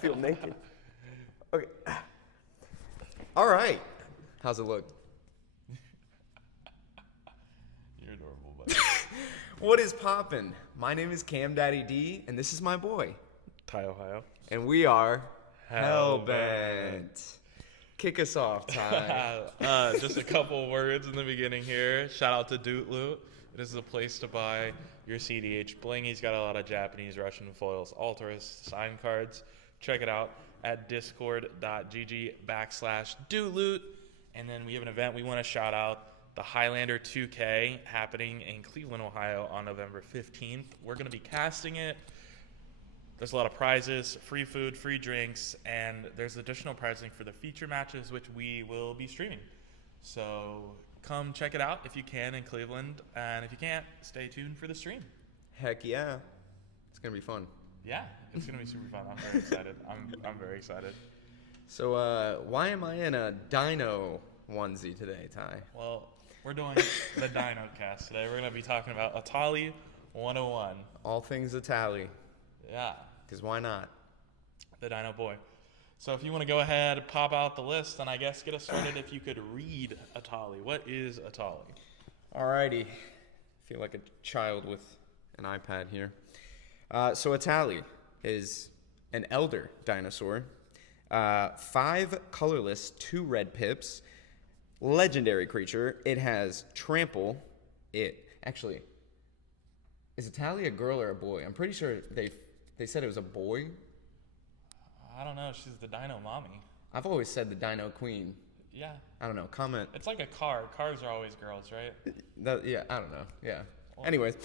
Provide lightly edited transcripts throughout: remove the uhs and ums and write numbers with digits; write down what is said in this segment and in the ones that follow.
feel naked. Okay. All right. How's it look? You're adorable, buddy. What is poppin'? My name is Cam Daddy D, and this is my boy. Ty, Ohio. And we are Hellbent. Hellbent. Kick us off, Ty. Just a couple words in the beginning here. Shout out to Doot Loot. This is a place to buy your CDH bling. He's got a lot of Japanese, Russian foils, altruist, sign cards. Check it out at discord.gg/Doot Loot. And then we have an event we want to shout out. The Highlander 2K happening in Cleveland, Ohio on November 15th. We're going to be casting it. There's a lot of prizes, free food, free drinks, and there's additional pricing for the feature matches, which we will be streaming. So come check it out if you can in Cleveland, and if you can't, stay tuned for the stream. Heck yeah. It's going to be fun. Yeah, it's going to be super fun. I'm very excited. I'm very excited. So why am I in a dino onesie today, Ty? Well, we're doing the Dino Cast today. We're going to be talking about Etali 101. All things Etali. Yeah. Because why not? The Dino Boy. So if you want to go ahead and pop out the list, and I guess get us started if you could read Etali. What is Etali? Alrighty. Feel like a child with an iPad here. So Etali is an elder dinosaur. 5 colorless, 2 red pips. Legendary creature. It has trample. Actually, is Etali a girl or a boy? I'm pretty sure they said it was a boy. I don't know. She's the Dino Mommy. I've always said the Dino Queen. Yeah. I don't know. Comment. It's like a car. Cars are always girls, right? Yeah, I don't know. Yeah. Anyways,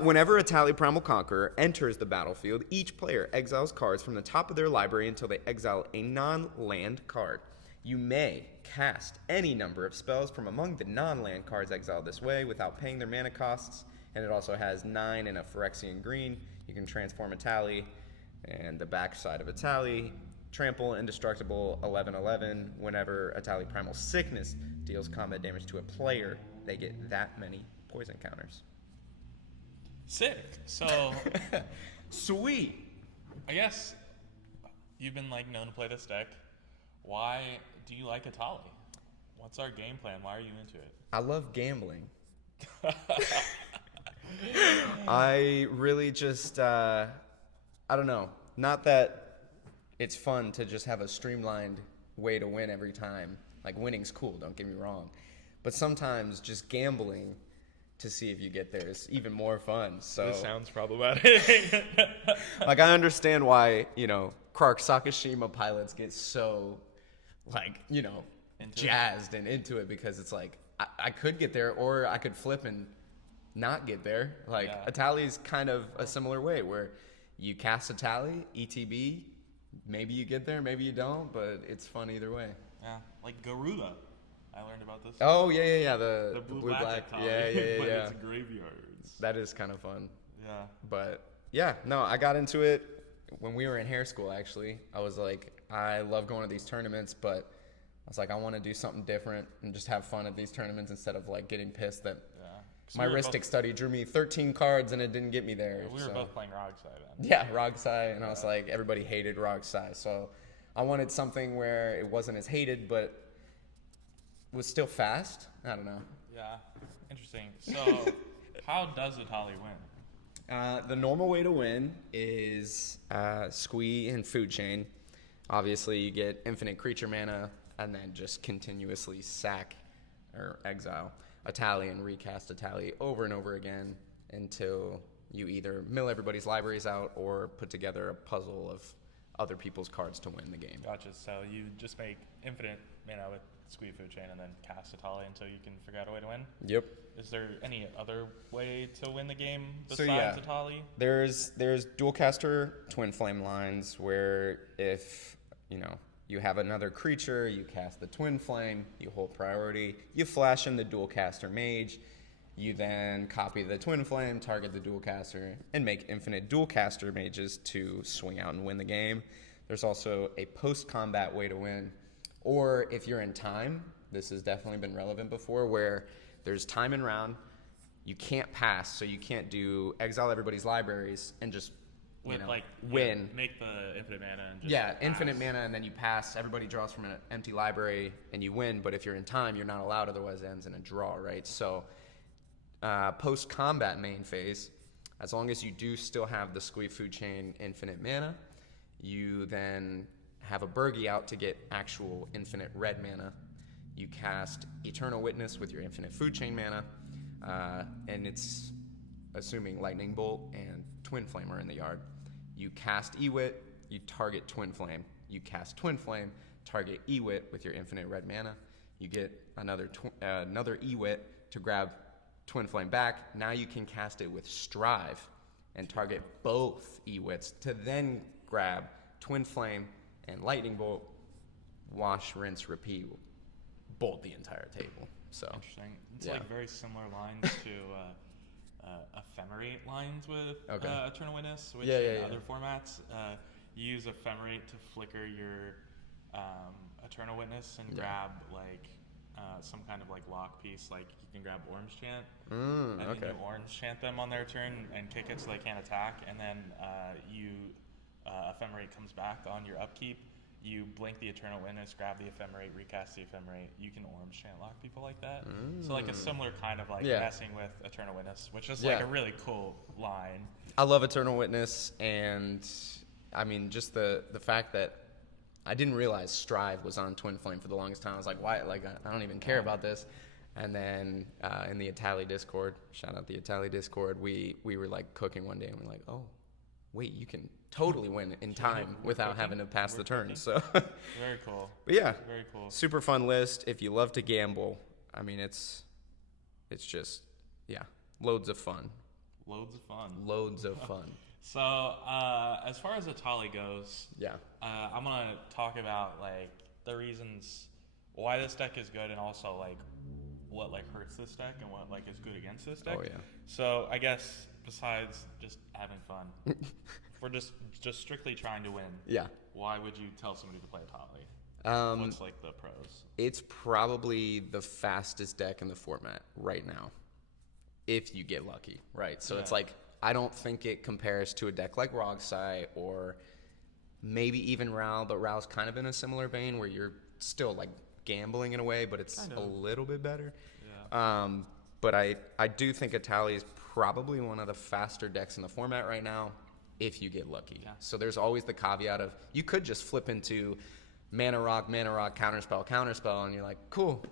whenever Etali Primal Conqueror enters the battlefield, each player exiles cards from the top of their library until they exile a non-land card. You may cast any number of spells from among the non-land cards exiled this way without paying their mana costs, and it also has 9 and a Phyrexian green. You can transform Etali, and the backside of Etali, trample, indestructible, 11/11. Whenever Etali Primal Sickness deals combat damage to a player, they get that many poison counters. Sick. So, Sweet. I guess you've been known to play this deck. Why do you like Etali? What's our game plan? Why are you into it? I love gambling. I really just, I don't know. Not that it's fun to just have a streamlined way to win every time. Like, winning's cool, don't get me wrong. But sometimes just gambling to see if you get there is even more fun. So This sounds problematic. I understand why, Clark Sakashima pilots get so, jazzed and into it, because it's like, I could get there, or I could flip and not get there. Etali's kind of a similar way, where you cast Etali, ETB, maybe you get there, maybe you don't, but it's fun either way. Yeah, like Garuda. I learned about this. Oh, yeah, the blue-black blue-black. Etali, Yeah. but it's graveyards. That is kind of fun. Yeah. But, yeah, no, I got into it when we were in hair school, actually. I was like, I love going to these tournaments, but I was like, I want to do something different and just have fun at these tournaments instead of, getting pissed that my Ristic study drew me 13 cards and it didn't get me there. We were both playing Rogsai then. Yeah, Rogsai, and I was like, everybody hated Rogsai, so I wanted something where it wasn't as hated, but was still fast. I don't know. Yeah, interesting. So, how does Etali win? The normal way to win is Squee and Food Chain. Obviously, you get infinite creature mana and then just continuously sack or exile Etali and recast Etali over and over again until you either mill everybody's libraries out or put together a puzzle of other people's cards to win the game. Gotcha. So you just make infinite mana with Squee Food Chain and then cast Etali until you can figure out a way to win? Yep. Is there any other way to win the game besides Etali? There's Dualcaster Twin Flame lines where if, you have another creature, you cast the Twin Flame, you hold priority, you flash in the Dualcaster Mage, you then copy the Twin Flame, target the Dualcaster, and make infinite Dualcaster Mages to swing out and win the game. There's also a post-combat way to win. Or if you're in time, this has definitely been relevant before, where there's time in round, you can't pass, so you can't do exile everybody's libraries and just With win. make the infinite mana and just Yeah, pass. infinite mana, and then you pass. Everybody draws from an empty library, and you win. But if you're in time, you're not allowed. Otherwise, it ends in a draw, right? So, post-combat main phase, as long as you do still have the Squeeze Food Chain infinite mana, you then have a Burgie out to get actual infinite red mana. You cast Eternal Witness with your infinite Food Chain mana, and it's assuming Lightning Bolt and Twin Flame are in the yard. You cast Ewit, you target Twin Flame. You cast Twin Flame, target Ewit with your infinite red mana. You get another Ewit to grab Twin Flame back. Now you can cast it with Strive and target both Ewits to then grab Twin Flame and Lightning Bolt, wash, rinse, repeat, bolt the entire table. So Interesting. It's yeah. like very similar lines to ephemerate lines with Eternal Witness, which in other formats you use ephemerate to flicker your Eternal Witness and grab like some kind of like lock piece. Like you can grab Orange Chant and then you Orange Chant them on their turn and kick it so they can't attack, and then you ephemerate comes back on your upkeep. You blink the Eternal Witness, grab the ephemerate, recast the ephemerate. You can Orange Chant lock people like that. So like a similar kind of like messing with Eternal Witness, which is like a really cool line. I love Eternal Witness, and I mean just the fact that I didn't realize Strive was on Twin Flame for the longest time. I was like, why? Like I don't even care about this. And then in the Etali Discord, shout out the Etali Discord, we were like cooking one day and we're like, oh, wait, you can totally win in time without having to pass the turn. So Very cool. But yeah, Very cool. super fun list. If you love to gamble, I mean, it's just, loads of fun. Loads of fun. Loads of fun. So as far as Etali goes, I'm gonna talk about like the reasons why this deck is good, and also like what like hurts this deck and what like is good against this deck. Oh yeah. So I guess besides just having fun, if we're just strictly trying to win, why would you tell somebody to play Etali? What's like the pros? It's probably the fastest deck in the format right now, if you get lucky, right? So it's like, I don't think it compares to a deck like Rogsai or maybe even Ral, but Ral's kind of in a similar vein where you're still like gambling in a way, but it's a little bit better. But I do think Etali is probably one of the faster decks in the format right now, if you get lucky. So there's always the caveat of you could just flip into mana rock, counterspell, and you're like, cool,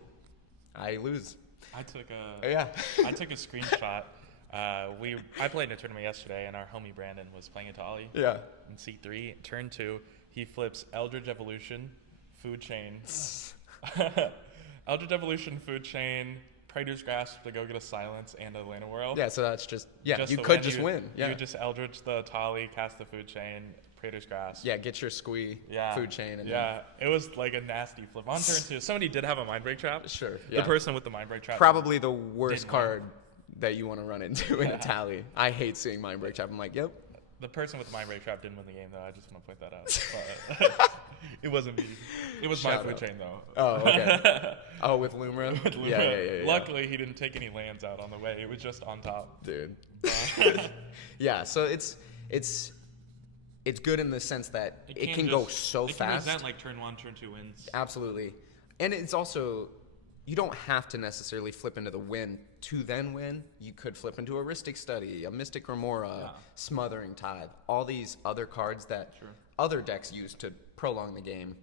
I lose. I took a screenshot. I played in a tournament yesterday, and our homie Brandon was playing Etali. Yeah. In C3, turn 2, he flips Eldritch Evolution, Food Chain, Eldritch Evolution, Food Chain, Praetor's Grasp to go get a Silence and a Lana Whirl. Yeah, so that's just you to could win. just win. Yeah. You just Eldritch the Etali, cast the Food Chain, Praetor's Grasp. Yeah, get your squee, Food Chain. And it was like a nasty flip. On turn 2, somebody did have a Mind Break Trap. Sure. The person with the Mind Break Trap. Probably the worst card that you want to run into in Etali. I hate seeing Mind Break Trap. I'm like, yep. The person with the Mind Break Trap didn't win the game, though. I just want to point that out. But it wasn't me. It was my Food Chain, though. Oh, okay. Oh, with Lumra? With Lumra. Yeah. Luckily, he didn't take any lands out on the way. It was just on top. Dude. Yeah, so it's good in the sense that it can go so fast. It can present like turn 1, turn 2 wins. Absolutely. And it's also, you don't have to necessarily flip into the win to then win. You could flip into a Rhystic Study, a Mystic Remora, Smothering Tithe, all these other cards that other decks use to prolong the game.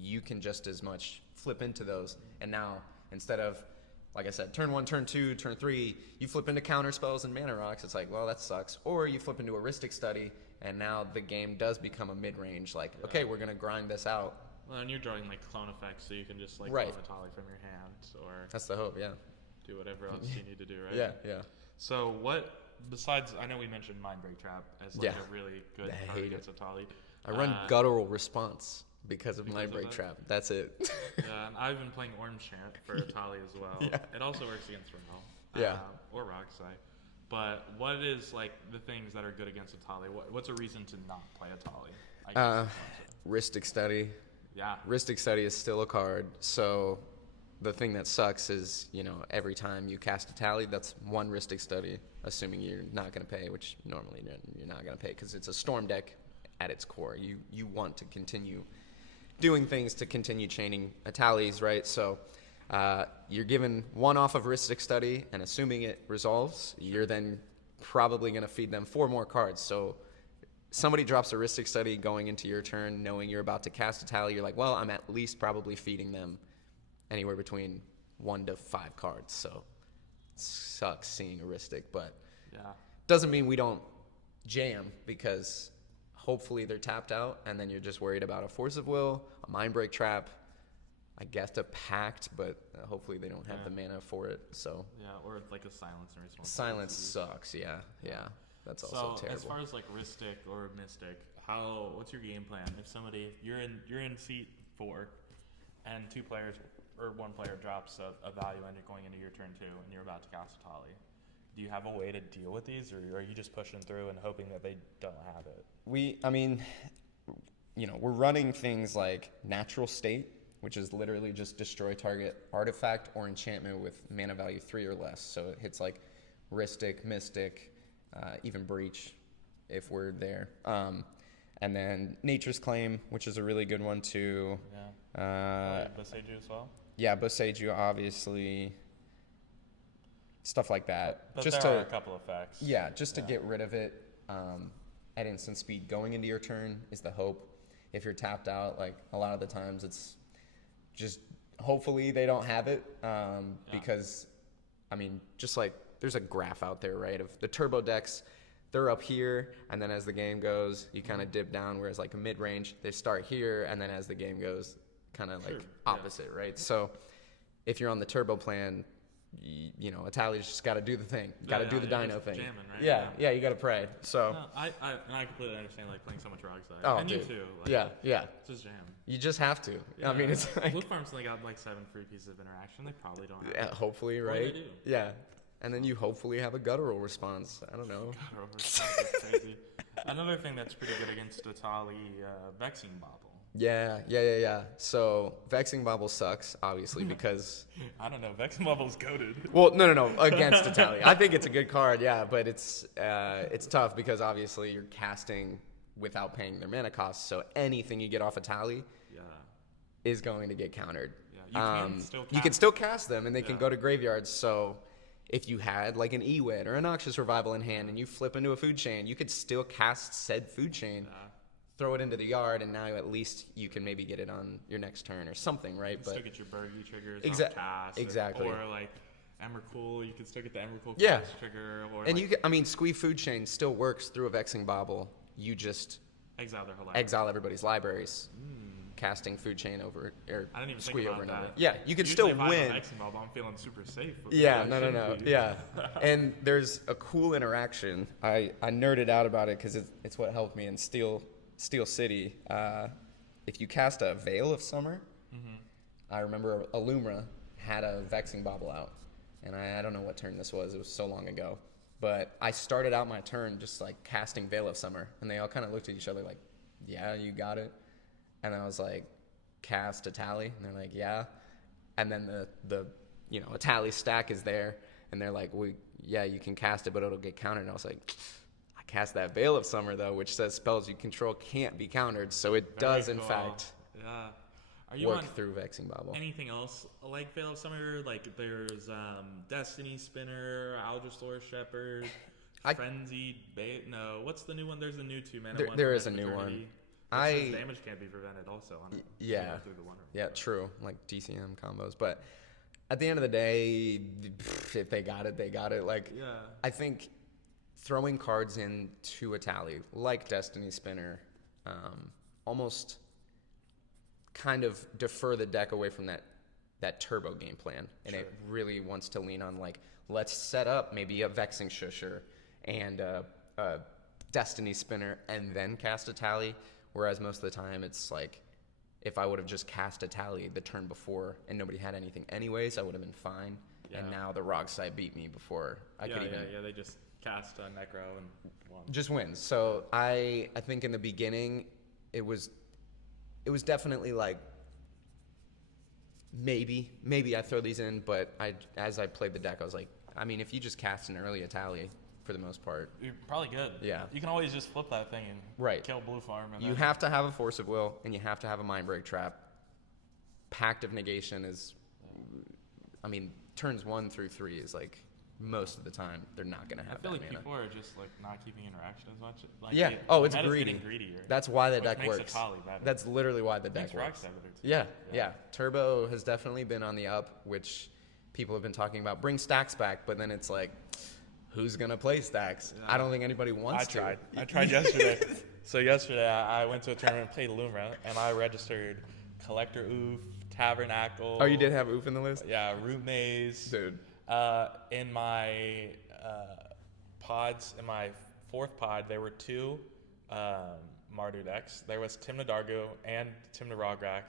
You can just as much flip into those. And now, instead of, like I said, turn 1, turn 2, turn 3, you flip into counter spells and mana rocks. It's like, well, that sucks. Or you flip into a Rhystic Study, and now the game does become a mid-range. Like, okay, we're going to grind this out. Well, and you're drawing like clone effects, so you can just like clone Etali from your hand, or that's the hope, do whatever else you need to do, right? Yeah. So what, besides, I know we mentioned Mind Break Trap as like a really good card against Etali. I run Guttural Response because of Mind Break Trap. That's it. Yeah, and I've been playing Orange Chant for Etali as well. It also works against Ral. Or Rogsai. But what is like the things that are good against Etali? What's a reason to not play Etali? Rhystic Study. Yeah. Rhystic Study is still a card, so the thing that sucks is, every time you cast a tally, that's one Ristic study, assuming you're not going to pay, which normally you're not going to pay because it's a storm deck at its core. You want to continue doing things to continue chaining Etalis, right? So you're given one off of Ristic study, and assuming it resolves, you're then probably going to feed them 4 more cards. So somebody drops a Ristic study going into your turn, knowing you're about to cast a tally, you're like, well, I'm at least probably feeding them anywhere between 1 to 5 cards. So it sucks seeing a Ristic, but doesn't mean we don't jam, because hopefully they're tapped out, and then you're just worried about a Force of Will, a Mind Break Trap, I guess a Pact, but hopefully they don't have the mana for it. So or like a Silence in response. Silence sucks. Yeah. That's also terrible. As far as like Ristic or Mystic, what's your game plan? If you're in seat 4, and 2 players or 1 player drops a value and you're going into your turn 2 and you're about to cast a Tali, do you have a way to deal with these, or are you just pushing through and hoping that they don't have it? We're running things like Natural State, which is literally just destroy target artifact or enchantment with mana value 3 or less. So it hits like Ristic, Mystic, even Breach, if we're there. And then Nature's Claim, which is a really good one too. Boseiju as well? Yeah, Boseiju, obviously. Stuff like that. But just there are a couple effects. Yeah, just to get rid of it at instant speed. Going into your turn is the hope. If you're tapped out, like a lot of the times it's just hopefully they don't have it because, just like there's a graph out there, right, of the turbo decks. They're up here, and then as the game goes, you kind of dip down, whereas like a mid-range, they start here, and then as the game goes, kind of like opposite, right? So if you're on the turbo plan, Etali's just got to do the thing. Got to do the dino thing. Jamming, right? Yeah, you got to pray. So I completely understand like playing so much Rockside. Oh, and dude. You too. Like, yeah. Just jam. You just have to. Yeah. It's like Blue Farm's only got like 7 free pieces of interaction. They probably don't have it. hopefully, Or right? they do. Yeah. And then you hopefully have a guttural response. I don't know. Guttural response is crazy. Another thing that's pretty good against Etali, Vexing Bobble. Yeah. So Vexing Bobble sucks, obviously, because I don't know. Vexing Bobble's goated. well, no, against Etali. I think it's a good card, yeah, but it's tough because obviously you're casting without paying their mana costs. So anything you get off Etali is going to get countered. Yeah, you can still cast them, and they can go to graveyards. So if you had like an Ewed or a Noxious Revival in hand and you flip into a Food Chain, you could still cast said Food Chain, throw it into the yard, and now at least you can maybe get it on your next turn or something, right? You can still get your Burgie triggers on cast. Exactly. Or like Emrakul, you can still get the Emrakul cast trigger. Or and like, Squee Food Chain still works through a Vexing Bobble. You just exile their whole library. Exile everybody's libraries. Casting Food Chain over or I didn't even Squee think over about and that. over. Yeah, you can Usually still if win. I'm Vexing Bobble, I'm feeling super safe. Yeah, no. Yeah. And there's a cool interaction. I nerded out about it because it's what helped me in Steel City. If you cast a Veil of Summer, I remember Illumra had a Vexing Bobble out. And I don't know what turn this was. It was so long ago. But I started out my turn just like casting Veil of Summer. And they all kind of looked at each other like, yeah, you got it. And I was like, cast Etali? And they're like, yeah. And then the Etali stack is there. And they're like, you can cast it, but it'll get countered. And I was like, I cast that Veil of Summer, though, which says spells you control can't be countered. So it does, in fact, Are you work on through Vexing Bobble. anything else like Veil of Summer? Like there's Destiny Spinner, Aldraslor Shepherd, Frenzied Bait. No, what's the new one? There's a new 2-mana one. There is a new one. Damage can't be prevented also. True. Like DCM combos. But at the end of the day, if they got it, they got it. Like, I think throwing cards into Etali, like Destiny Spinner, almost kind of defer the deck away from that turbo game plan. And it really wants to lean on, like, let's set up maybe a Vexing Shusher and a Destiny Spinner and then cast Etali. Whereas most of the time it's like, if I would have just cast Etali the turn before and nobody had anything anyways, I would have been fine. Yeah. And now the Rogside beat me before I could even... Yeah, they just cast Necro and won. Just wins. So I think in the beginning, it was definitely like maybe I throw these in, but as I played the deck, I was like, I mean, if you just cast an early Etali, for the most part, You're probably good. Yeah. You can always just flip that thing and Right. kill blue farm. And you then, have to have a Force of Will, and you have to have a Mind Break Trap. Pact of Negation is, I mean, turns 1 through 3 is like most of the time they're not gonna have I feel that like mana. people are just like not keeping interaction as much. Like, Yeah. It's It's greedy. getting greedier. That's why the which deck makes works. Etali better. That's literally why the deck Makes Rock works. better too. Yeah. Turbo has definitely been on the up, which people have been talking about. Bring stacks back, but then it's like, who's gonna play stacks? Yeah. I don't think anybody wants to. I tried yesterday. So yesterday I went to a tournament, played Lumra, and I registered Collector Oof, Tabernacle. Oh, you did have Oof in the list? Yeah, Root Maze. Dude. In my pods, in my 4th pod, there were 2 Mardu decks. There was Timna Dargo and Timna Rograk,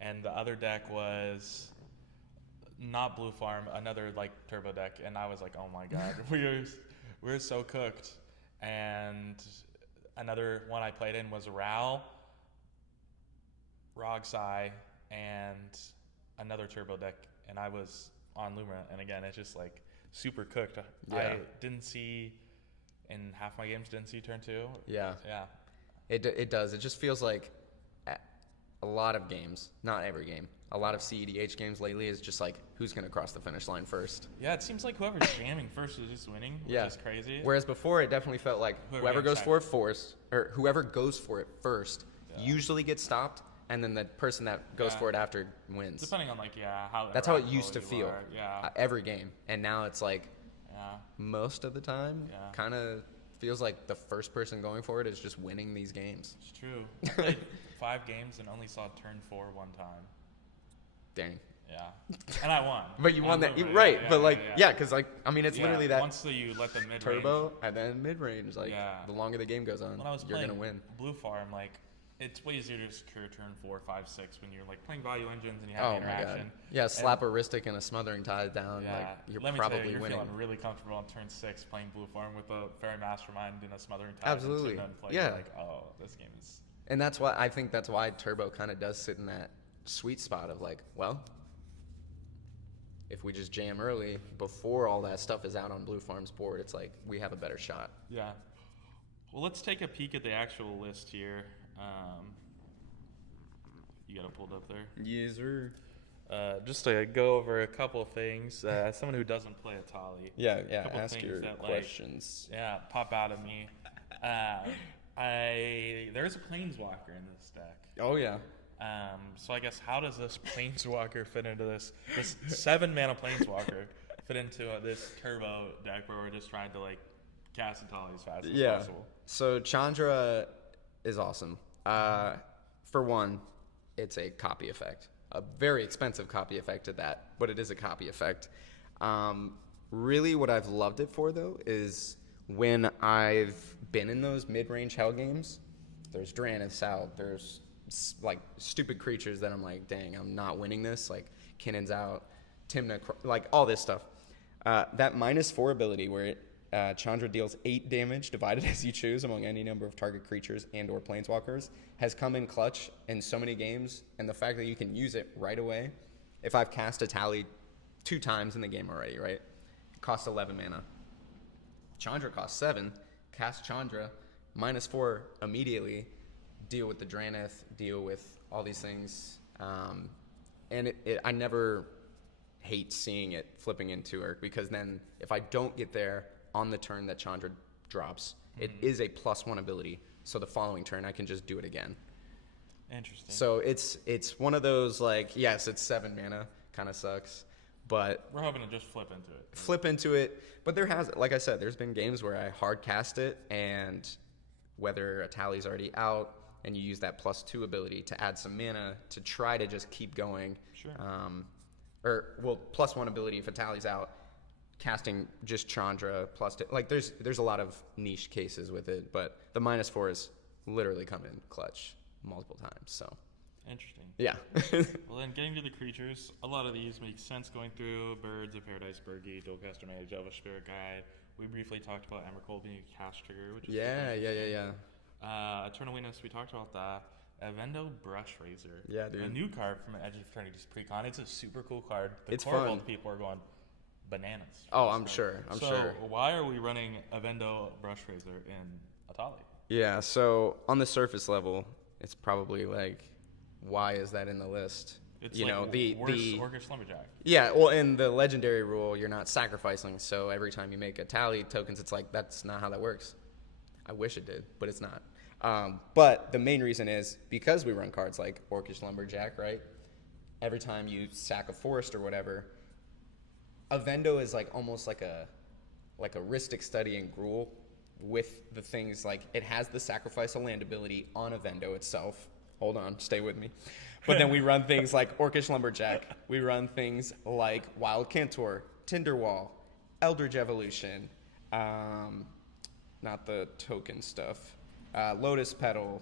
and the other deck was not Blue Farm, another like turbo deck, and I was like, oh my god, we're so cooked. And another one I played in was Ral, Rogsai, and another turbo deck, and I was on Lumra, and again, it's just like super cooked. Yeah. I didn't see, in half my games, didn't see turn 2. Yeah. Yeah. It does. It just feels like a lot of games, not every game, a lot of CEDH games lately is just like, who's going to cross the finish line first? Yeah, it seems like whoever's jamming first is just winning, which is crazy. Whereas before, it definitely felt like whoever goes for it first, or whoever goes for it first, usually gets stopped, and then the person that goes for it after wins. Depending on how. That's how it used to feel. Yeah. Every game, and now it's like Yeah. most of the time, kind of feels like the first person going for it is just winning these games. It's true. I played 5 games and only saw turn 4 one time. Dang. Yeah. And I won. But you won And that, Lumra, right? But like, yeah. because like, I mean, it's literally that Once you let the mid turbo and then mid range. Like, Yeah. the longer the game goes on, When I was you're playing gonna win. Blue Farm, like, it's way easier to secure turn 4, 5, 6 when you're like playing value engines and you have the Oh my interaction. god. Yeah, slap a Ristic and a Smothering Tide down. Yeah. Like, you're Let me tell you, probably you're winning. feeling really comfortable on turn 6 playing Blue Farm with a Fairy Mastermind and a Smothering Tide. Absolutely. And play. Yeah. You're like, oh, this game is. And that's why I think that's why Turbo kind of does sit in that sweet spot of like, well, if we just jam early before all that stuff is out on Blue Farm's board, it's like we have a better shot. Yeah. Well, let's take a peek at the actual list here. You got it pulled up there? Yes, sir. Just to go over a couple of things, as someone who doesn't play Etali, Yeah. couple Ask things your that, like, questions. pop out of me. There's a Planeswalker in this deck. Oh yeah. So I guess how does this Planeswalker fit into this 7 mana Planeswalker fit into this turbo deck where we're just trying to like cast Etali as fast as possible? So Chandra is awesome. For one, it's a copy effect. A very expensive copy effect at that, but it is a copy effect. Really what I've loved it for, though, is when I've been in those mid-range hell games, there's Drannith's out, there's like stupid creatures that I'm like, dang, I'm not winning this, like Kinnon's out, Timna, like all this stuff. That -4 ability where Chandra deals 8 damage divided as you choose among any number of target creatures and or planeswalkers has come in clutch in so many games, and the fact that you can use it right away. If I've cast Etali 2 times in the game already, right? It costs 11 mana. Chandra costs 7. Cast Chandra, -4 immediately. Deal with the Drannith, deal with all these things. And I never hate seeing it flipping into her, because then if I don't get there on the turn that Chandra drops, it is a +1 ability. So the following turn I can just do it again. Interesting. So it's one of those, like, yes, it's 7 mana, kind of sucks, but we're hoping to just flip into it. Flip into it. But like I said, there's been games where I hard cast it, and whether Etali's already out and you use that +2 ability to add some mana to try to just keep going. Sure. +1 ability if Etali's out, casting just Chandra +2. Like, there's a lot of niche cases with it, but the -4 has literally come in clutch multiple times. So interesting. yeah. Well, then getting to the creatures, a lot of these make sense going through Birds of Paradise, Burgi, Dualcaster Mage, Elvish Spirit Guide. We briefly talked about Emrakul being a cast trigger, which is yeah. Eternal Witness, we talked about that. Avendo Brush Razor. Yeah, dude. A new card from Edge of Eternity's Precon. It's a super cool card. The It's Core fun. Vault people are going bananas. for Oh, this I'm card. sure. I'm so sure. why are we running Avendo Brush Razor in Etali? Yeah, so on the surface level, it's probably like, why is that in the list? It's you like know, the Orcish Lumberjack. yeah, well, in the legendary rule, you're not sacrificing. So every time you make a tally tokens, it's like that's not how that works. I wish it did, but it's not. But the main reason is because we run cards like Orcish Lumberjack, right? Every time you sack a forest or whatever, Avendo is like almost like a Ristic Study in Gruul with the things like it has the sacrifice of land ability on Avendo itself. Hold on, stay with me. But then we run things like Orcish Lumberjack. We run things like Wild Cantor, Tinderwall, Eldritch Evolution, not the token stuff, Lotus Petal,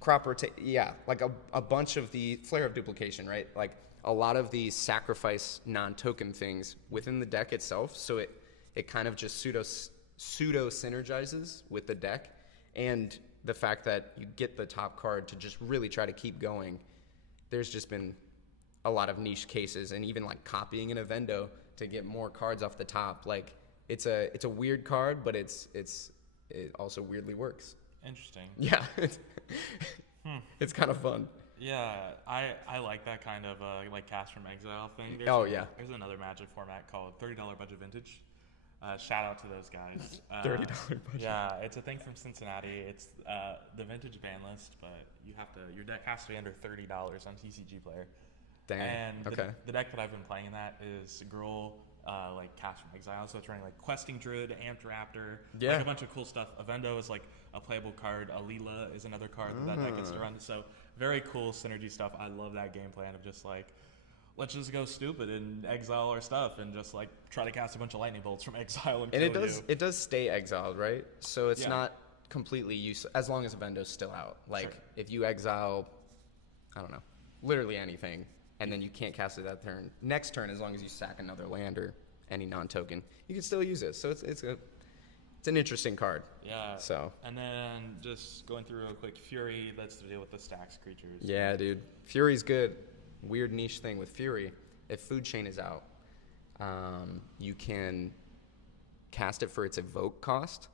crop rotation. Yeah, like a bunch of the Flare of Duplication, right? Like a lot of the sacrifice non-token things within the deck itself. So it kind of just pseudo synergizes with the deck, and the fact that you get the top card to just really try to keep going. There's just been a lot of niche cases, and even like copying an Avendo to get more cards off the top. Like it's a weird card, but it also weirdly works. Interesting. Yeah, it's kind of fun. Yeah, I like that kind of like cast from exile thing. There's another Magic format called $30 Budget Vintage. Shout out to those guys. $30 budget. Yeah, it's a thing from Cincinnati. It's the vintage ban list, but your deck has to be under $30 on TCG Player. Dang. And okay. the deck that I've been playing in that is Gruul, like cast from exile. So it's running like Questing Druid, Amped Raptor, like a bunch of cool stuff. Avendo is like a playable card. Alila is another card that deck gets to run. So very cool synergy stuff. I love that game plan of just like, let's just go stupid and exile our stuff and just like try to cast a bunch of lightning bolts from exile and kill you. It does stay exiled, right? So it's not completely useless as long as Avendo's still out. Like if you exile, I don't know, literally anything, and then you can't cast it that turn. Next turn, as long as you sack another land or any non-token, you can still use it. So it's an interesting card. Yeah. So. And then just going through real quick, Fury. That's to deal with the stacks creatures. Yeah, dude. Fury's good. Weird niche thing with Fury. If Food Chain is out, you can cast it for its evoke cost,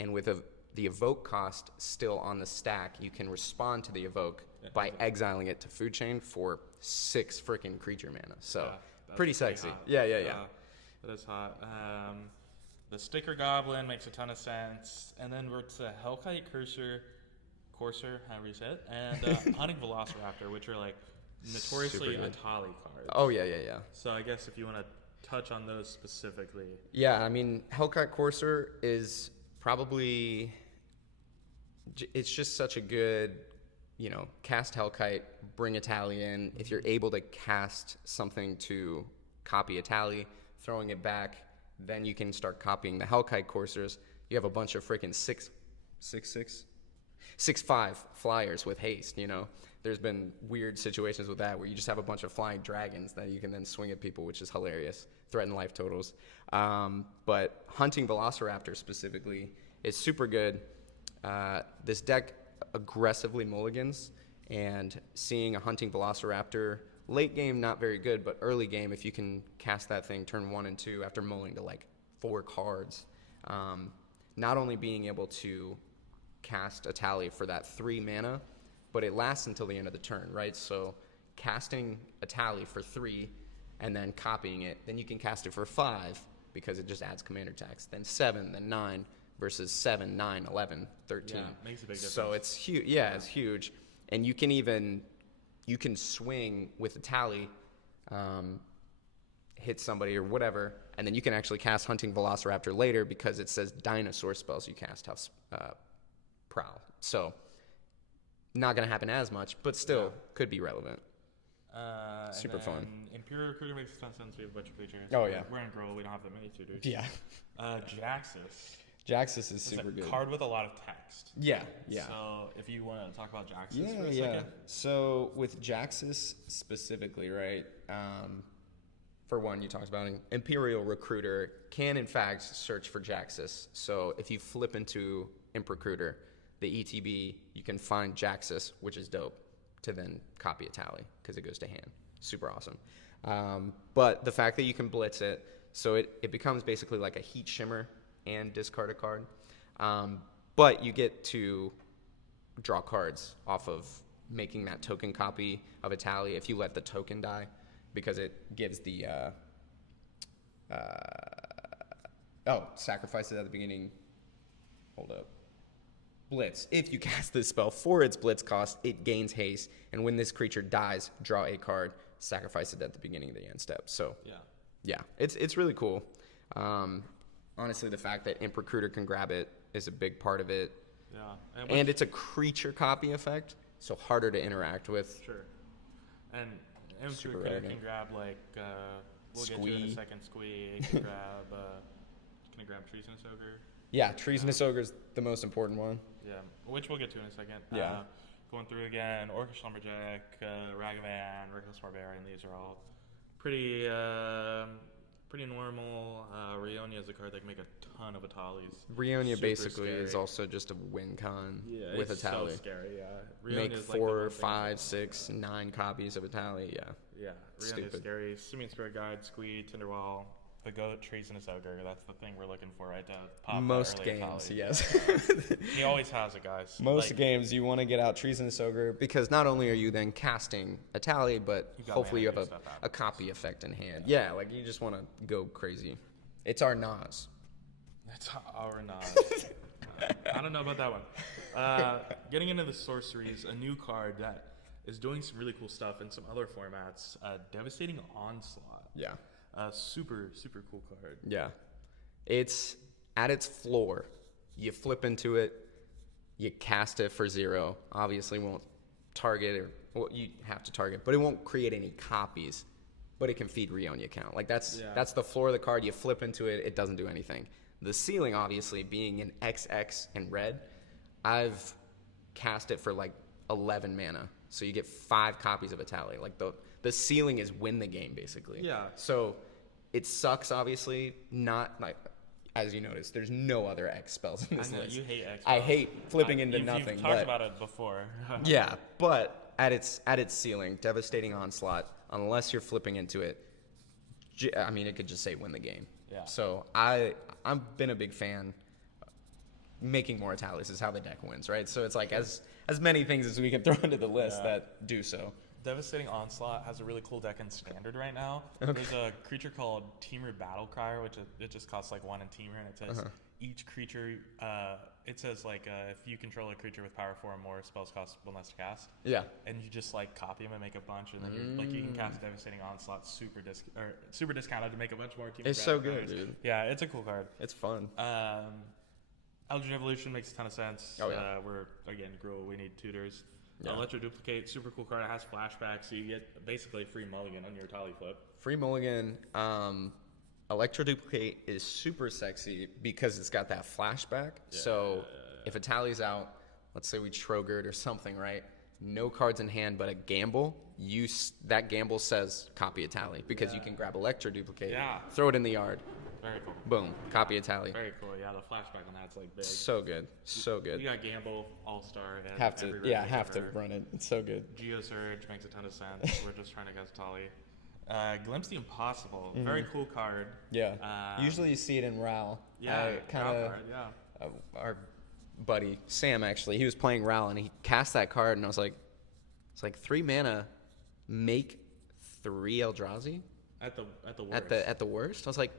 and with the evoke cost still on the stack, you can respond to the evoke by exiling it to Food Chain for 6 freaking creature mana. So pretty sexy. Hot. Yeah. That is hot. The Sticker Goblin makes a ton of sense, and then we're to Hellkite Courser, however you say it, and Hunting Velociraptor, which are like notoriously Etali cards. Oh yeah. So I guess if you want to touch on those specifically. Yeah, I mean, Hellkite Courser is probably, it's just such a good, cast Hellkite, bring Etali in. If you're able to cast something to copy Etali, throwing it back, then you can start copying the Hellkite Coursers. You have a bunch of freaking 6/5 flyers with haste, There's been weird situations with that where you just have a bunch of flying dragons that you can then swing at people, which is hilarious. Threaten life totals. But Hunting Velociraptor specifically is super good. This deck aggressively mulligans, and seeing a Hunting Velociraptor, late game not very good, but early game, if you can cast that thing turn 1 and 2 after mulling to like 4 cards, not only being able to cast Etali for that 3 mana, but it lasts until the end of the turn, right? So casting Etali for 3 and then copying it, then you can cast it for 5 because it just adds commander tax, then 7, then 9 versus 7, 9, 11, 13. Yeah, makes a big difference. So it's huge. Yeah, it's huge. And you can swing with Etali, hit somebody or whatever, and then you can actually cast Hunting Velociraptor later because it says dinosaur spells you cast have Prowl. So not going to happen as much, but still could be relevant. Super fun. Imperial Recruiter makes a ton of sense. We have a bunch of creatures. Oh, yeah. We're in Gruul. We don't have that many tutors. Yeah. Jaxus. Jaxus is super good. Card with a lot of text. Yeah. So if you want to talk about Jaxus for a second. So with Jaxus specifically, right? For one, you talked about an Imperial Recruiter can in fact search for Jaxus. So if you flip into Imp Recruiter, the ETB, you can find Jaxus, which is dope, to then copy Etali because it goes to hand. Super awesome. But the fact that you can blitz it, so it becomes basically like a heat shimmer and discard a card. But you get to draw cards off of making that token copy of Etali if you let the token die, because it gives the sacrifice it at the beginning. Hold up. Blitz. If you cast this spell for its blitz cost, it gains haste, and when this creature dies, draw a card, sacrifice it at the beginning of the end step. So yeah, it's really cool. Honestly, the fact that Imp Recruiter can grab it is a big part of it. Yeah, and it's a creature copy effect, so harder to interact with. Sure. And Imp Recruiter can grab like we'll get to in a second. Squee. It can grab. Can it grab Treasonous Ogre? Yeah, Treasonous Ogre is the most important one. Yeah, which we'll get to in a second. Yeah. Going through again, Orcish Lumberjack, Ragavan, Reckless Barbarian. These are all pretty normal. Rionia is a card that can make a ton of Etalis. Rionia Super basically scary. is also just a win con with it's Etali. So scary, yeah. Make Rionia's 4, 5, 6, 9 copies of Etali. Yeah, Rionia's Stupid. scary. Simian Spirit Guide, Squee, Tinderwall, the Goat, Treasonous Ogre. That's the thing we're looking for right now. Pop Most early games, Etali. yes. He always has it, guys. Most games you want to get out Treasonous Ogre because not only are you then casting Etali, but hopefully you have a copy effect in hand. Yeah, like you just want to go crazy. It's our Nas. That's our Nas. I don't know about that one. Getting into the sorceries, a new card that is doing some really cool stuff in some other formats. Devastating Onslaught. Yeah. Super cool card. Yeah. It's at its floor. You flip into it, you cast it for 0. Obviously won't target you have to target, but it won't create any copies. But it can feed Rionia count. Like that's the floor of the card. You flip into it, it doesn't do anything. The ceiling, obviously, being an XX and red, I've cast it for like 11 mana. So you get 5 copies of Etali. Like the ceiling is win the game, basically. Yeah. So it sucks, obviously. Not like, as you noticed, there's no other X spells in this list. You hate X spells. I hate flipping into nothing. You've talked about it before. Yeah, but at its ceiling, Devastating Onslaught, unless you're flipping into it, I mean, it could just say win the game. Yeah. So I've been a big fan. Making more Etalis is how the deck wins, right? So it's like as many things as we can throw into the list that do so. Devastating Onslaught has a really cool deck in Standard right now. Okay. There's a creature called Temur Battlecrier, which it just costs like 1 in Temur, and it says each creature. It says like if you control a creature with power 4 or more, spells cost 1 less to cast. Yeah. And you just like copy them and make a bunch, and then you can cast Devastating Onslaught super discounted to make a bunch more Temur. It's so good, dude. Yeah, it's a cool card. It's fun. Eldritch Evolution makes a ton of sense. Oh, yeah. We're again Gruul. We need tutors. Yeah. Electro Duplicate, super cool card. It has flashback, so you get basically a free mulligan on your Etali flip. Free mulligan. Electro Duplicate is super sexy because it's got that flashback. Yeah. So if Etali's out, let's say we Troggered or something, right? No cards in hand, but a gamble. That gamble says copy Etali because you can grab Electro Duplicate, throw it in the yard. Very cool. Boom, copy Etali. Very cool. Yeah, the flashback on that's like big. So good, so good. You got Gamble, All-Star, and have to run it. It's so good. Geosurge makes a ton of sense. We're just trying to guess Etali. Glimpse the Impossible. Very cool card. Yeah. Usually you see it in Ral. Yeah. Our buddy Sam actually, he was playing Ral and he cast that card and I was like, it's like 3 mana, make 3 Eldrazi. At the worst. At the worst, I was like,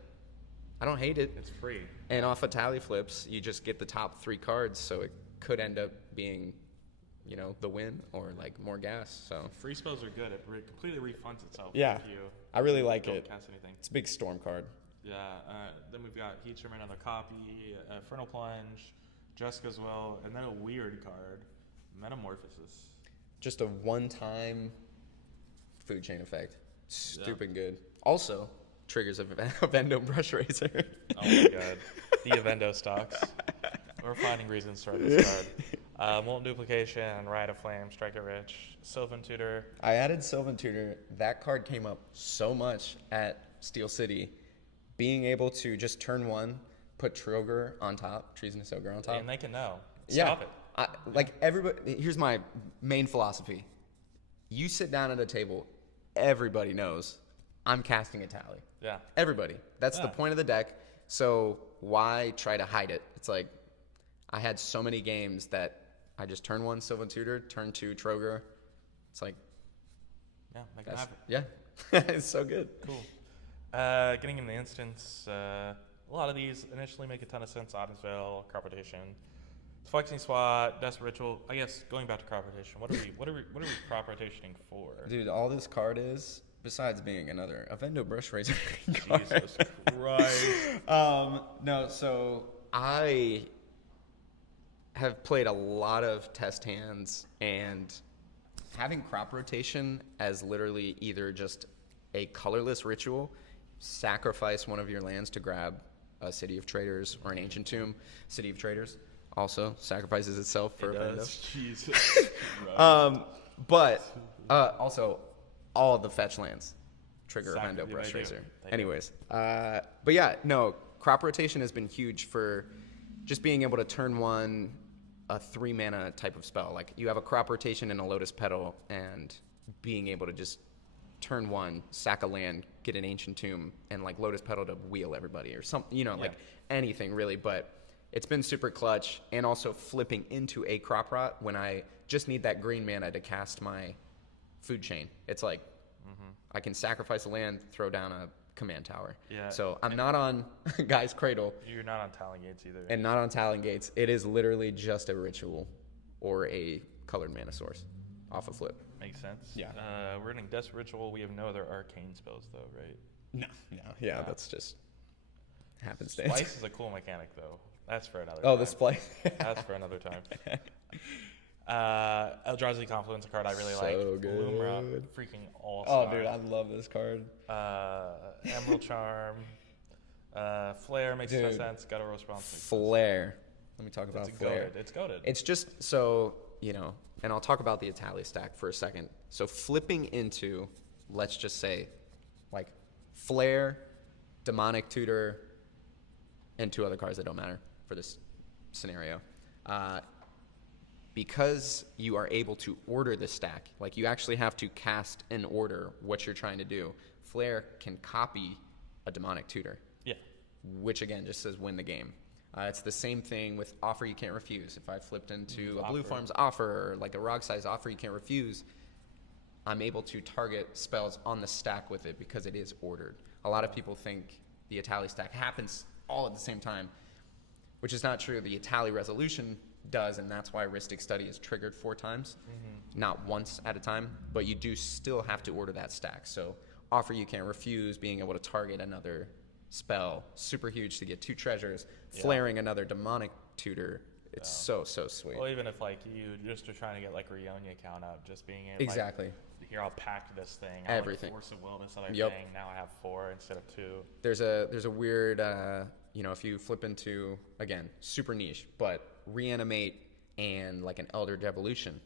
I don't hate it. It's free. And off of Etali flips, you just get the top 3 cards, so it could end up being, the win or like more gas. So free spells are good. It completely refunds itself. Yeah, if you I really like it. Don't cast anything. It's a big storm card. Yeah. Then we've got Heat Shimmer, another copy, Infernal Plunge, Jessica's Will, and then a weird card, Metamorphosis. Just a one-time food chain effect. Stupid good. Also, triggers a Avendo Brush Razor. Oh my god. The Avendo stocks. We're finding reasons to write this card. Molten Duplication, Rite of Flame, Strike It Rich, Sylvan Tutor. I added Sylvan Tutor. That card came up so much at Steel City. Being able to just turn 1, put Trogger on top, Treasonous Ogre on top. And they can know. Stop it. Like everybody, here's my main philosophy. You sit down at a table, everybody knows I'm casting Etali. Yeah. Everybody. That's the point of the deck. So why try to hide it? It's like I had so many games that I just turn 1 Sylvan Tutor, turn 2 Troger. It's like, Yeah, make it happen. yeah, it's so good. Cool. Getting in the instance, a lot of these initially make a ton of sense. Ottensville, Crop Rotation, Flexing Swat, Desperate Ritual. I guess going back to Crop Rotation, what are we crop rotationing for? Dude, all this card is, besides being another Avendo Brush Razor card. Jesus Christ. No, so I have played a lot of test hands, and having Crop Rotation as literally either just a colorless ritual, sacrifice one of your lands to grab a City of Traders or an Ancient Tomb. City of Traders also sacrifices itself for Avendo. Jesus. But also all of the fetch lands trigger Exactly, Avendo Brush they do. Razor. They do. Anyways, but yeah, no, Crop Rotation has been huge for just being able to turn 1 a 3 mana type of spell. Like you have a Crop Rotation and a Lotus Petal, and being able to just turn 1, sack a land, get an Ancient Tomb, and like Lotus Petal to wheel everybody or something, like anything really. But it's been super clutch, and also flipping into a Crop Rot when I just need that green mana to cast my Food Chain. It's like I can sacrifice a land, throw down a command tower. Yeah. So I'm not on Guy's Cradle You're not on Talon Gates either. and not on Talon Gates. It is literally just a ritual or a colored mana source off a flip. Makes sense. Yeah. We're running Desperate Ritual. We have no other arcane spells though, right? No. Yeah, that's just happenstance. Splice is a cool mechanic though. That's for another Oh, time. the splice. That's for another time. Eldrazi Confluence, a card I really So like. good. Lumra, freaking Oh, all-star. dude, I love this card. Emerald Charm. Flare makes no Dude, sense. Guttural Response. Flare. Let me talk about Flare. It's goated. It's just so, and I'll talk about the Etali stack for a second. So flipping into, let's just say, like Flare, Demonic Tutor, and 2 other cards that don't matter for this scenario. Because you are able to order the stack, like you actually have to cast and order what you're trying to do, Flare can copy a Demonic Tutor, Yeah. which again just says win the game. It's the same thing with Offer You Can't Refuse. If I flipped into a Blue Farms Offer, or like a Rock Size Offer You Can't Refuse, I'm able to target spells on the stack with it because it is ordered. A lot of people think the Etali stack happens all at the same time, which is not true. The Etali Resolution does, and that's why Ristic Study is triggered 4 times, not once at a time, but you do still have to order that stack. So Offer You Can't Refuse, being able to target another spell, super huge to get 2 treasures, flaring another Demonic Tutor. It's so sweet. Well, even if like you just are trying to get like Rionia count up, just being able Exactly. Like, here I'll pack this thing. Everything. I'll like force of will this other Yep. thing. Now I have 4 instead of 2. There's a weird, if you flip into, again, super niche, but Reanimate and like an Eldritch Evolution,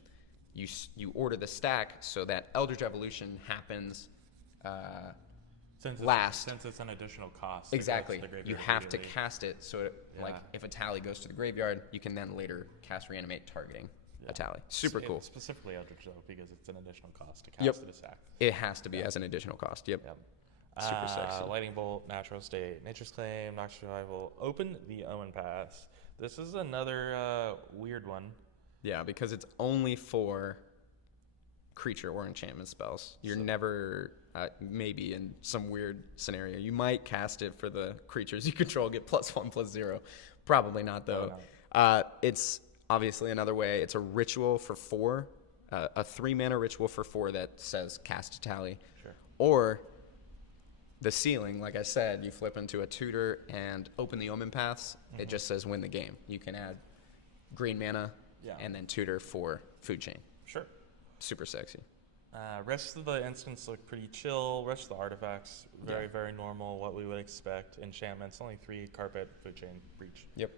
you order the stack so that Eldritch Evolution happens last. Since it's an additional cost. Exactly. To go to the graveyard You have to immediately. cast it so like if a tally goes to the graveyard, you can then later cast Reanimate targeting a tally. Super cool. Specifically Eldritch though, because it's an additional cost to cast Yep. it as sack. It has to be as an additional cost. Yep. Super sexy. Lightning Bolt, Natural State, Nature's Claim, Noxious Survival. Open the Omen Pass. This is another weird one. Yeah, because it's only for creature or enchantment spells. You're never, maybe in some weird scenario, you might cast it for the creatures you control, get +1/+0. Probably not, though. It's obviously another way. It's a ritual for 4, a 3-mana ritual for 4 that says cast a tally. Sure. Or the ceiling, like I said, you flip into a tutor and open the Omen Paths. It just says win the game. You can add green mana and then tutor for Food Chain. Sure. Super sexy. Rest of the instants look pretty chill. Rest of the artifacts, very normal, what we would expect. Enchantments, only 3, Carpet, Food Chain, Breach. Yep.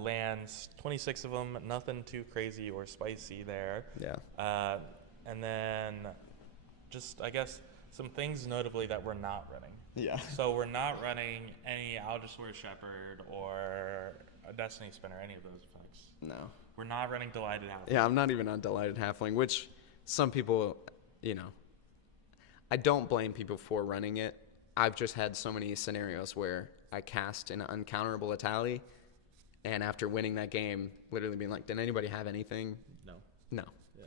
Lands, 26 of them, nothing too crazy or spicy there. Yeah. And then just, I guess, some things notably that we're not running. Yeah. So we're not running any Algisaur Shepherd or a Destiny Spinner, any of those effects. No. We're not running Delighted Halfling. Yeah, I'm not even on Delighted Halfling, which some people, I don't blame people for running it. I've just had so many scenarios where I cast an uncounterable Etali, and after winning that game, literally being like, did anybody have anything? No. Yeah.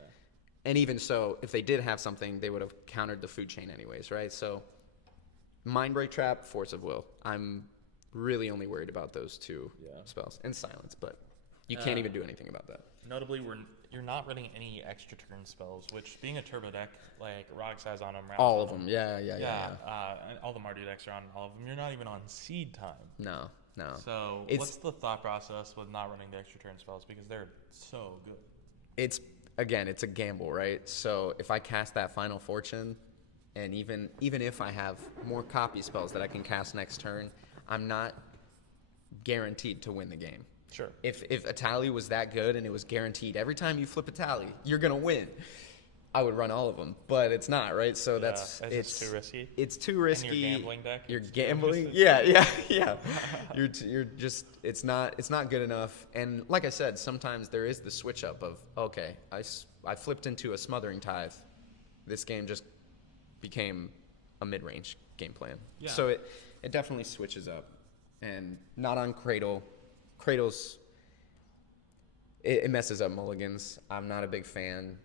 And even so, if they did have something, they would have countered the food chain anyways, right? So, Mind Break Trap, Force of Will. I'm really only worried about those two spells. And Silence, but you can't even do anything about that. Notably, you're not running any extra turn spells, which being a turbo deck, like Rox has on them. All of them, yeah. And all the Mardu decks are on all of them. You're not even on seed time. No. So what's the thought process with not running the extra turn spells? Because they're so good. It's a gamble, right? So if I cast that Final Fortune, and even if I have more copy spells that I can cast next turn, I'm not guaranteed to win the game. Sure. If Etali was that good and it was guaranteed every time you flip Etali, you're gonna win, I would run all of them. But it's not, right? So it's too risky. It's too risky. And your gambling deck. You're gambling. Yeah. You're just it's not good enough. And like I said, sometimes there is the switch up of okay, I flipped into a Smothering Tithe. This game just became a mid-range game plan. Yeah. So it definitely switches up, and not on Cradle. Cradle's it messes up mulligans. I'm not a big fan.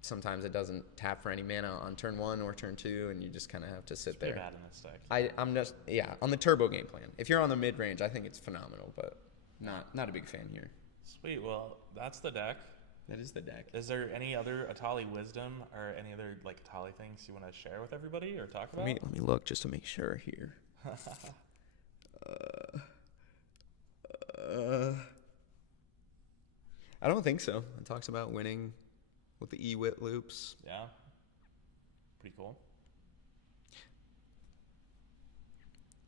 Sometimes it doesn't tap for any mana on turn 1 or turn 2, and you just kind of have to sit there. Pretty bad in this deck. I'm just on the turbo game plan. If you're on the mid range, I think it's phenomenal, but not a big fan here. Sweet. Well, that's the deck. That is the deck. Is there any other Etali wisdom or any other like Etali things you want to share with everybody or talk about? Let me look just to make sure here. I don't think so. It talks about winning with the E-Wit loops. Yeah. Pretty cool.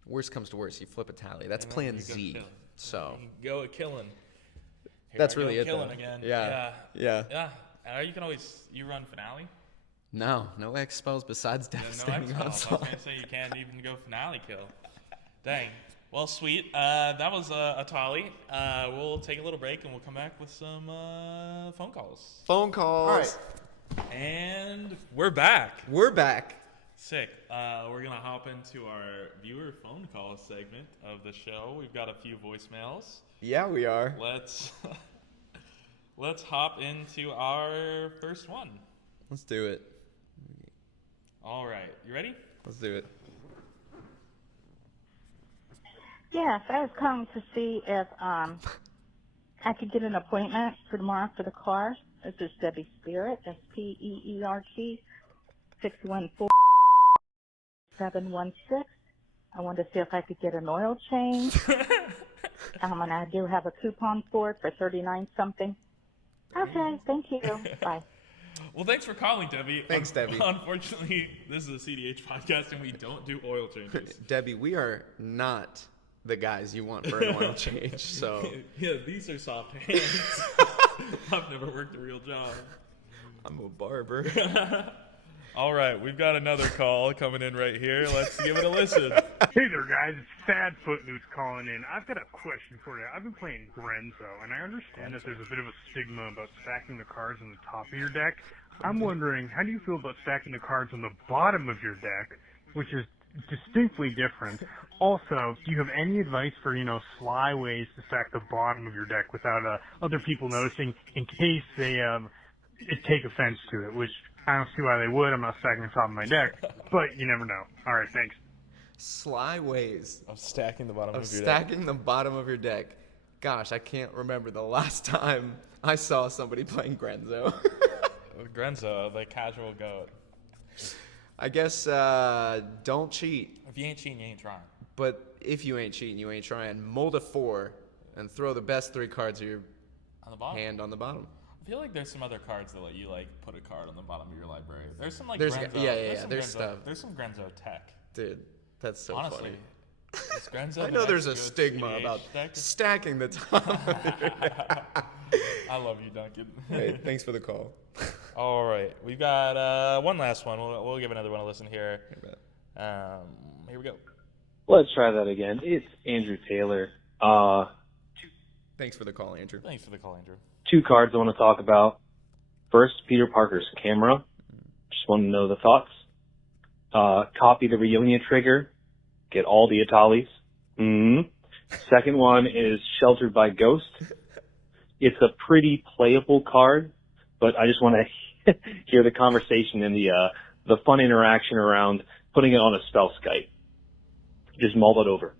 Worst comes to worst, you flip Etali. That's plan Z. So you go at killing. That's really it. Killing though. again. Yeah. You can always run Finale. No X spells besides Devastating No X spells. I was gonna say you can't even go Finale kill. Dang. Well, sweet. That was Etali. We'll take a little break and we'll come back with some phone calls. Phone calls. All right. And we're back. Sick. We're going to hop into our viewer phone call segment of the show. We've got a few voicemails. Yeah, we are. Let's hop into our first one. Let's do it. All right. You ready? Let's do it. Yes, I was calling to see if I could get an appointment for tomorrow for the car. This is Debbie Spirit, SPEERT, 614-716. I wanted to see if I could get an oil change. And I do have a coupon for it for $39-something. Okay, thank you. Bye. Well, thanks for calling, Debbie. Thanks, Debbie. Unfortunately, this is a CDH podcast and we don't do oil changes. Debbie, we are not the guys you want for an oil change, so. Yeah, these are soft hands. I've never worked a real job. I'm a barber. All right, we've got another call coming in right here. Let's give it a listen. Hey there, guys. It's Sadfoot who's calling in. I've got a question for you. I've been playing Grenzo, and I understand that there's a bit of a stigma about stacking the cards on the top of your deck. I'm wondering, how do you feel about stacking the cards on the bottom of your deck, which is distinctly different? Also, do you have any advice for, sly ways to stack the bottom of your deck without other people noticing in case they take offense to it, which I don't see why they would. I'm not stacking the top of my deck, but you never know. All right, thanks. Sly ways of stacking the bottom of your stacking the bottom of your deck. Gosh, I can't remember the last time I saw somebody playing Grenzo. Grenzo, the casual goat. I guess don't cheat. If you ain't cheating, you ain't trying. But if you ain't cheating, you ain't trying. Mold a 4 and throw the best 3 cards of your hand on the bottom. I feel like there's some other cards that let you put a card on the bottom of your library. There's some there's Grenzo. There's stuff. There's some Grenzo tech. Dude, that's so Honestly, funny. Is Grenzo I know there's a stigma CDH about deck? stacking the top of your deck. I love you, Duncan. Hey, thanks for the call. All right, we've got one last one. We'll give another one a listen here. Here we go. Let's try that again. It's Andrew Taylor. Thanks for the call, Andrew. Thanks for the call, Andrew. 2 cards I want to talk about. First, Peter Parker's camera. Just want to know the thoughts. Copy the Reunion trigger. Get all the Etalis. Second one is Sheltered by Ghost. It's a pretty playable card, but I just want to hear the conversation and the fun interaction around putting it on a spell Skype. Just mull it over.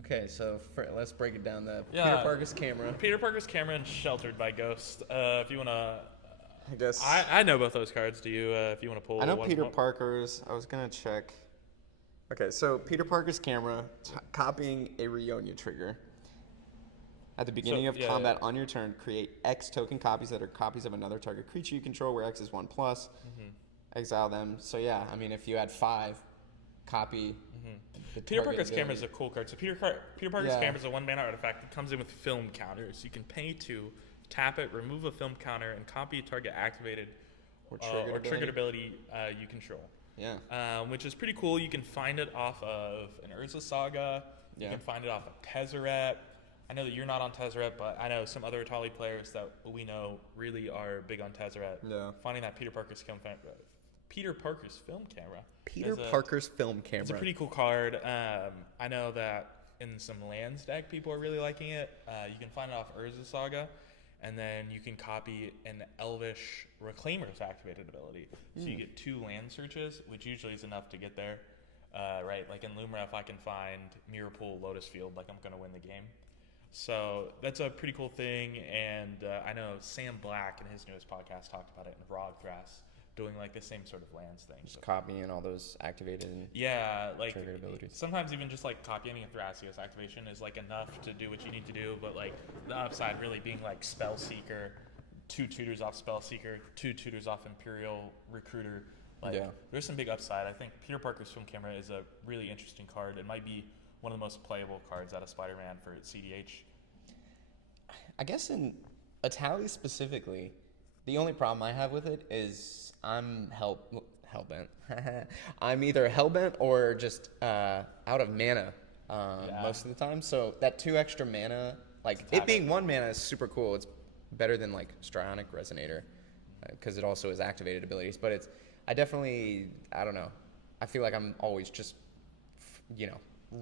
Okay, so let's break it down. Yeah. Peter Parker's camera. Peter Parker's camera and Sheltered by Ghost. If you want to... I guess. I know both those cards. Do you, if you want to pull I know one Peter up? Parker's. I was going to check. Okay, so Peter Parker's camera, copying a Reunion trigger. At the beginning of combat on your turn, create X token copies that are copies of another target creature you control, where X is 1+. Exile them. So yeah, I mean, if you had 5, copy. The Peter target Parker's camera ability. is a cool card. So Peter Parker's camera is a 1-mana artifact that comes in with film counters. You can pay 2, tap it, remove a film counter, and copy a target activated or triggered ability you control. Yeah. Which is pretty cool. You can find it off of an Urza Saga. You can find it off of Tezzeret. I know that you're not on Tezzeret, but I know some other Etali players that we know really are big on Tezzeret. Yeah. Finding that Peter Parker's film camera. Peter Parker's film camera. It's a pretty cool card. I know that in some lands deck, people are really liking it. You can find it off Urza Saga, and then you can copy an Elvish Reclaimer's activated ability. So you get 2 land searches, which usually is enough to get there. Right, like in Lumra, if I can find Mirror Pool, Lotus Field, like I'm going to win the game. So that's a pretty cool thing, and I know Sam Black in his newest podcast talked about it in Rogthras, doing like the same sort of lands thing. Just copying all those activated and like triggered abilities. Sometimes even just like copying a Thrasios activation is like enough to do what you need to do, but like the upside really being like Spellseeker, 2 tutors off Spellseeker, 2 tutors off Imperial Recruiter. Like there's some big upside. I think Peter Parker's film camera is a really interesting card. It might be one of the most playable cards out of Spider-Man for CDH. I guess in Etali specifically, the only problem I have with it is I'm Hellbent. I'm either Hellbent or just out of mana most of the time. So that 2 extra mana, like it being 1 mana is super cool. It's better than like Strionic Resonator because it also has activated abilities. But I don't know. I feel like I'm always just,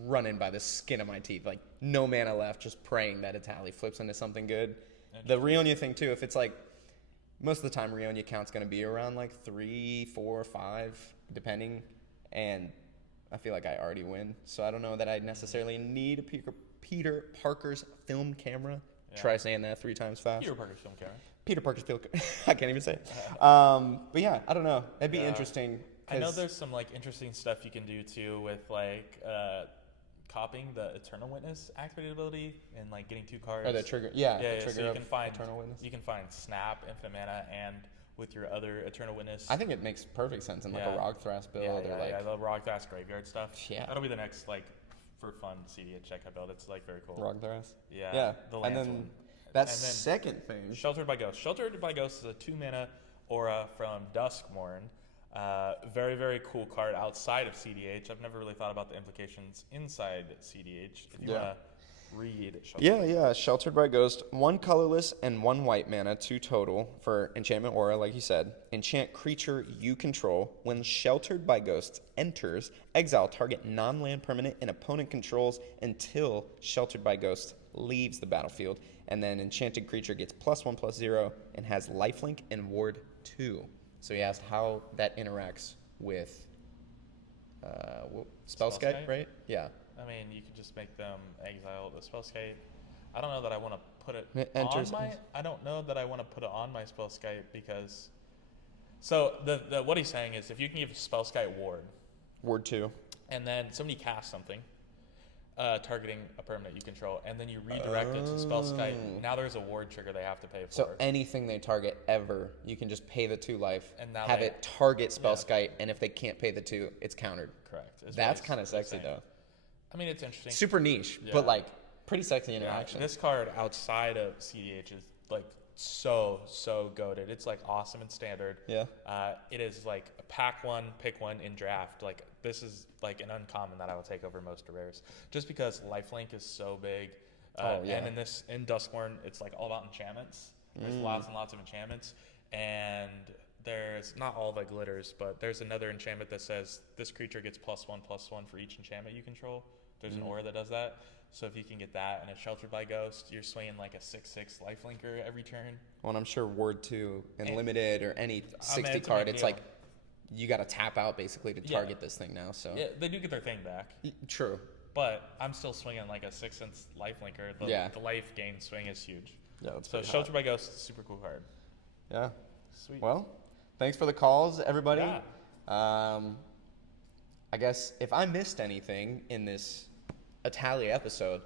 running by the skin of my teeth. Like no mana left, just praying that Etali flips into something good. The Reonia thing too, if it's like, most of the time Reonia count's going to be around like 3, 4, 5, depending. And I feel like I already win. So I don't know that I necessarily need a Peter Parker's film camera. Yeah. Try saying that 3 times fast. Peter Parker's film camera. Peter Parker's film I can't even say it. But yeah, I don't know. That'd be interesting. I know there's some like interesting stuff you can do too with like copying the Eternal Witness activated ability and like getting 2 cards. Or the trigger. Yeah, the trigger so you can find Eternal Witness. You can find Snap, Infinite Mana, and with your other Eternal Witness. I think it makes perfect sense in like a Rogthras build. The Rogthras graveyard stuff. Yeah. That'll be the next like for fun CDH check I build. It's like very cool. Rogthras. Yeah. Yeah. The and then that second thing. Sheltered by Ghost. Sheltered by Ghost is a 2-mana aura from Duskmourn. Very, very cool card outside of CDH. I've never really thought about the implications inside CDH. If you want to read Sheltered. Sheltered by Ghost. 1 colorless and 1 white mana, 2 total for Enchantment Aura, like you said. Enchant creature you control. When Sheltered by Ghost enters, exile target non-land permanent and opponent controls until Sheltered by Ghost leaves the battlefield. And then enchanted creature gets +1/+0 and has lifelink and ward 2. So he asked how that interacts with Spellskite, right? Yeah. I mean, you could just make them exile the Spellskite. I don't know that I want to put it on my. I don't know that I want to put it on my Spellskite because. So the what he's saying is if you can give Spellskite ward 2, and then somebody casts something, targeting a permanent you control, and then you redirect it to Spellskite. Now there's a ward trigger they have to pay for. So anything they target ever, you can just pay the 2 life, and now have it target Spellskite, and if they can't pay the 2, it's countered. Correct. That's kind of sexy though. I mean, it's interesting. Super niche, but like pretty sexy interaction. This card outside of CDH is like so goated. It's like awesome in standard. Yeah. It is like a pack 1, pick 1 in draft. Like this is like an uncommon that I will take over most rares, just because lifelink is so big. Oh, yeah. And in Duskborn, it's like all about enchantments. There's lots and lots of enchantments, and there's not all that glitters, but there's another enchantment that says this creature gets +1/+1 for each enchantment you control. There's an aura that does that. So if you can get that and it's sheltered by ghost, you're swinging like a 6/6 lifelinker every turn. Well, and I'm sure Ward 2 and Limited or any 60 it's a card, big it's deal. like you got to tap out basically to target this thing now. So Yeah, they do get their thing back, true. but I'm still swinging like a 6-inch lifelinker. The life gain swing is huge. Yeah, that's So sheltered by ghost, super cool card. Yeah. Sweet. Well, thanks for the calls, everybody. Yeah. I guess if I missed anything in this Etali episode,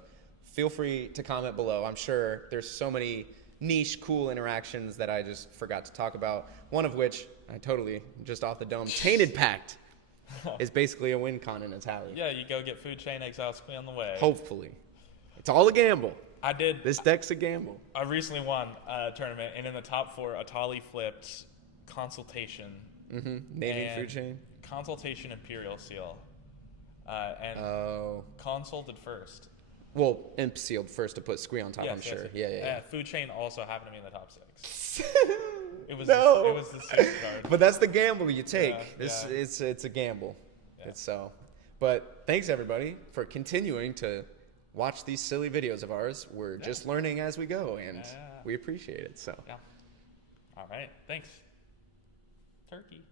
feel free to comment below. I'm sure there's so many niche, cool interactions that I just forgot to talk about. One of which, I totally, just off the dome, Tainted Pact is basically a win con in Etali. Yeah, you go get Food Chain, Exile Squee on the way. Hopefully. It's all a gamble. I did. This deck's a gamble. I recently won a tournament, and in the top 4, Etali flipped Consultation. Naming and Food Chain. Consultation Imperial Seal. And Oh. Console did first. Well, Imp sealed first to put Squee on top, I'm sure. Yeah. Food Chain also happened to be in the top 6. It was No. it was the 6th card. But that's the gamble you take. Yeah. It's a gamble. Yeah. It's so. But thanks everybody for continuing to watch these silly videos of ours. We're just learning as we go, and we appreciate it. So. Yeah. All right. Thanks. Turkey.